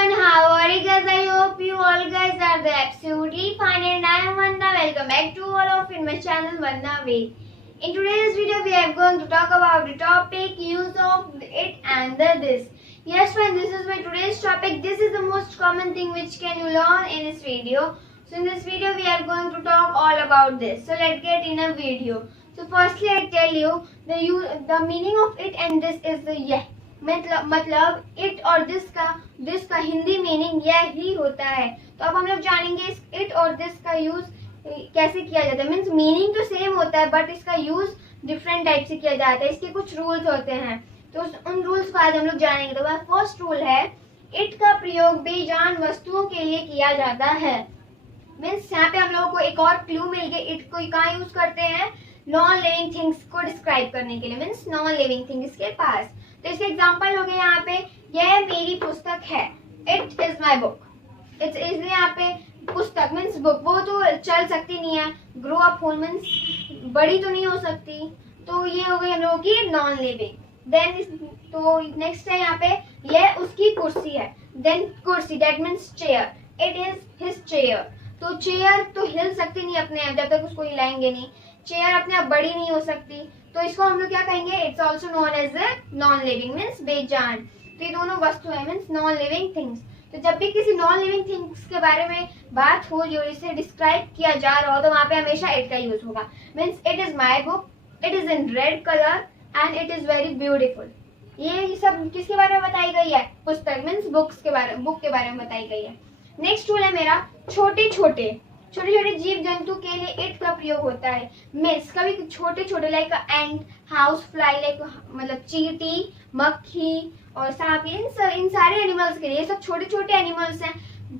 everyone, how are you guys? I hope you all guys are the absolutely fine, and I am Vanna. Welcome back to all of in my channel Vanna Way. In today's video we are going to talk about the topic use of it and the this. Yes friends, this is my today's topic. This is the most common thing which can you learn in this video. So in this video we are going to talk all about this. So let's get in a video. So firstly I tell you the meaning of it and this is the यह मतलब it और this का Hindi meaning यह ही होता है. तो अब हम लोग जानेंगे इस इट और दिस का यूज कैसे किया जाता है. मीन्स मीनिंग तो सेम होता है बट इसका यूज डिफरेंट टाइप से किया जाता है. इसके कुछ रूल्स होते हैं तो उन रूल्स को आज हम लोग जानेंगे. तो फर्स्ट रूल है इट का प्रयोग बेजान वस्तुओं के लिए किया जाता है. मीन्स यहाँ पे हम लोगों को एक और क्लू मिल गया. इट को कहाँ यूज करते हैं? नॉन लिविंग थिंग्स को डिस्क्राइब करने के लिए. मीन्स नॉन लिविंग थिंग्स के पास. तो इसके एग्जांपल हो गए यहाँ पे यह मेरी पुस्तक है. It is my book. It's इसलिए यहाँ पे पुस्तक मीन्स बुक. वो तो चल सकती नहीं है. ग्रो अप हो मीन्स बड़ी तो नहीं हो सकती. तो ये हो गई हम लोगों की नॉन लिविंग. देन तो नेक्स्ट है यहाँ पे यह उसकी कुर्सी है. देन कुर्सी that means chair. It is his chair. तो चेयर तो हिल सकती नहीं अपने आप जब तक उसको हिलाएंगे नहीं. चेयर अपने आप बड़ी नहीं हो सकती. तो इसको हम लोग क्या कहेंगे? It's also known as a non living means बेजान. तो ये दोनों वस्तु है मीन्स नॉन लिविंग थिंग्स. तो जब भी किसी नॉन लिविंग थिंग्स के बारे में बात हो जो इसे डिस्क्राइब किया जा रहा हो तो वहां पे हमेशा इट का यूज होगा. Means it is my book. It is in red colour and it is very beautiful. ये सब किसके बारे में बताई गई है? पुस्तक मीन्स बुक के बारे में बताई गई है. नेक्स्ट रूल है मेरा छोटे छोटे जीव जंतु के लिए इट का प्रयोग होता है. मीन्स कभी छोटे छोटे लाइक एंट, हाउस फ्लाई लाइक मतलब चींटी, मक्खी और सांप. इन सारे एनिमल्स के लिए, ये सब छोटे छोटे एनिमल्स हैं,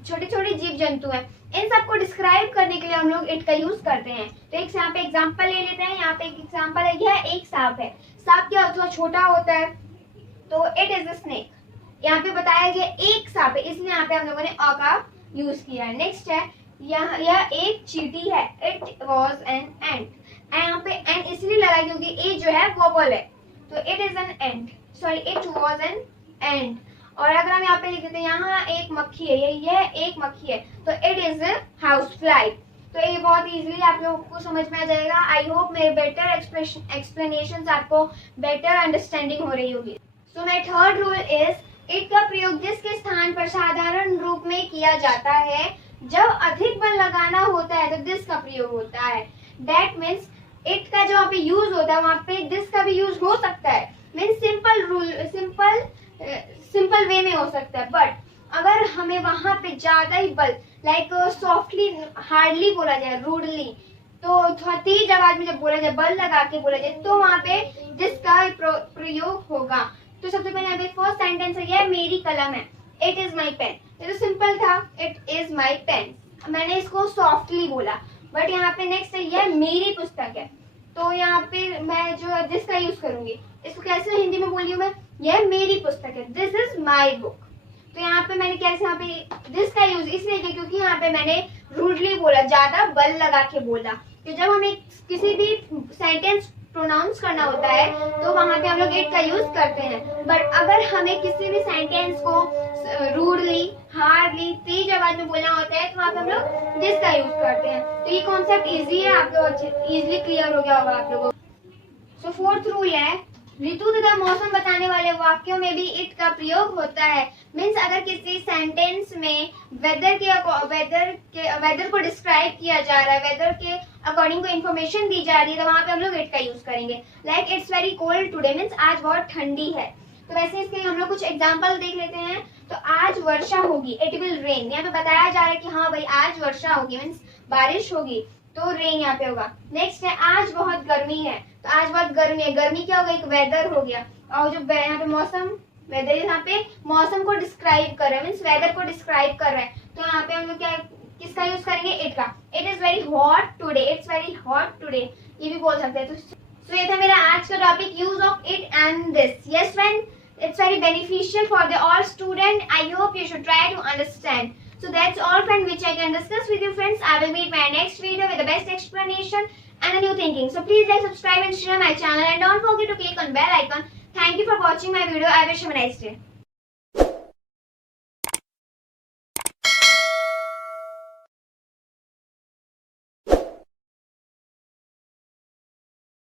छोटे छोटे जीव जंतु हैं. इन सबको डिस्क्राइब करने के लिए हम लोग इट का यूज करते हैं. तो एक यहाँ पे एग्जाम्पल ले लेते हैं. यहाँ पे एक एग्जाम्पल है यह एक सांप है. सांप क्या होता है? छोटा होता है. तो इट इज अ स्नेक. यहाँ पे बताया गया एक सांप है इसलिए यहाँ पे हम लोगों ने अ का यूज किया है. नेक्स्ट है यह एक चींटी है. It was an ant. यहाँ पे एंट इसलिए लगा क्योंकि ए जो है वोबल है. तो it is an ant. Sorry it was an ant. और अगर हम यहाँ पे लिख देते हैं यहाँ एक मक्खी है, यह एक मक्खी है तो इट इज हाउस फ्लाई. तो ये बहुत इजीली आप लोगों को समझ में आ जाएगा. आई होप मेरे बेटर एक्सप्लेनेशन आपको बेटर अंडरस्टैंडिंग हो रही होगी. So my third rule is it का प्रयोग जिसके स्थान पर साधारण रूप में किया जाता है. जब अधिक बल लगाना होता है तो दिस का प्रयोग होता है. दैट मीन्स इट का जो वहाँ पे यूज होता है वहाँ पे दिस का भी यूज हो सकता है. मीन्स सिंपल वे में हो सकता है. बट अगर हमें वहां पे ज्यादा ही बल लाइक सॉफ्टली हार्डली बोला जाए, रूडली, तो थोड़ा तेज आवाज में जब बोला जाए, बल लगा के बोला जाए तो वहाँ पे दिस का प्रयोग होगा. तो सबसे पहले यहाँ पे फर्स्ट सेंटेंस है यह मेरी कलम है. It is my pen. ये तो सिंपल था. It is my pen. मैंने इसको सॉफ्टली बोला. बट यहाँ पे नेक्स्ट है यह मेरी पुस्तक है. तो यहाँ पे मैं जो दिस का यूज करूंगी. इसको कैसे हिंदी में बोली हूँ मैं? यह मेरी पुस्तक है. This is my book. तो यहाँ पे मैंने कैसे यहाँ पे दिस का यूज इसलिए किया क्योंकि यहाँ पे मैंने रूडली बोला, ज्यादा बल लगा के बोला. तो जब हमें किसी भी सेंटेंस प्रोनाउंस करना होता है तो वहां पे हम लोग इट का यूज करते हैं. बट अगर हमें किसी भी सेंटेंस को रूडली, हार्डली, तेज आवाज में बोलना होता है तो वहां पे हम लोग दिस का यूज करते हैं. तो ये कॉन्सेप्ट इजी है, आप लोग इजिली क्लियर हो गया होगा आप लोगों को. सो फोर्थ रूल है ऋतु तथा मौसम बताने वाले वाक्यों में भी इट का प्रयोग होता है. मीन्स अगर किसी सेंटेंस में वेदर को डिस्क्राइब किया जा रहा है, वेदर के अकॉर्डिंग को इन्फॉर्मेशन दी जा रही है तो वहां पे हम लोग इट का यूज करेंगे. Like it's very cold today means आज बहुत ठंडी है. तो वैसे इसके हम लोग कुछ एग्जाम्पल देख लेते हैं. तो आज वर्षा होगी. It will rain. यहाँ पे बताया जा रहा है कि हाँ भाई आज वर्षा होगी मीन्स बारिश होगी तो रेन यहाँ पे होगा. नेक्स्ट है आज बहुत गर्मी है. तो आज बहुत गर्मी है. गर्मी क्या होगा? एक वेदर हो गया. और जो यहाँ पे मौसम, वेदर यहाँ पे मौसम को डिस्क्राइब कर रहा है मीन्स वेदर को डिस्क्राइब कर रहा है. तो यहाँ पे हम लोग क्या किसका यूज करेंगे? इट का. It is very hot today. It's very hot today ये भी बोल सकते हैं. तो ये था मेरा आज का topic use of it and this. Yes friend, it's very beneficial for the all student. I hope you should try to understand. So that's all friend which I can discuss with you friends. I will meet my next video with the best explanation and a new thinking. So please like, subscribe and share my channel and don't forget to click on bell icon. Thank you for watching my video. I wish you a nice day.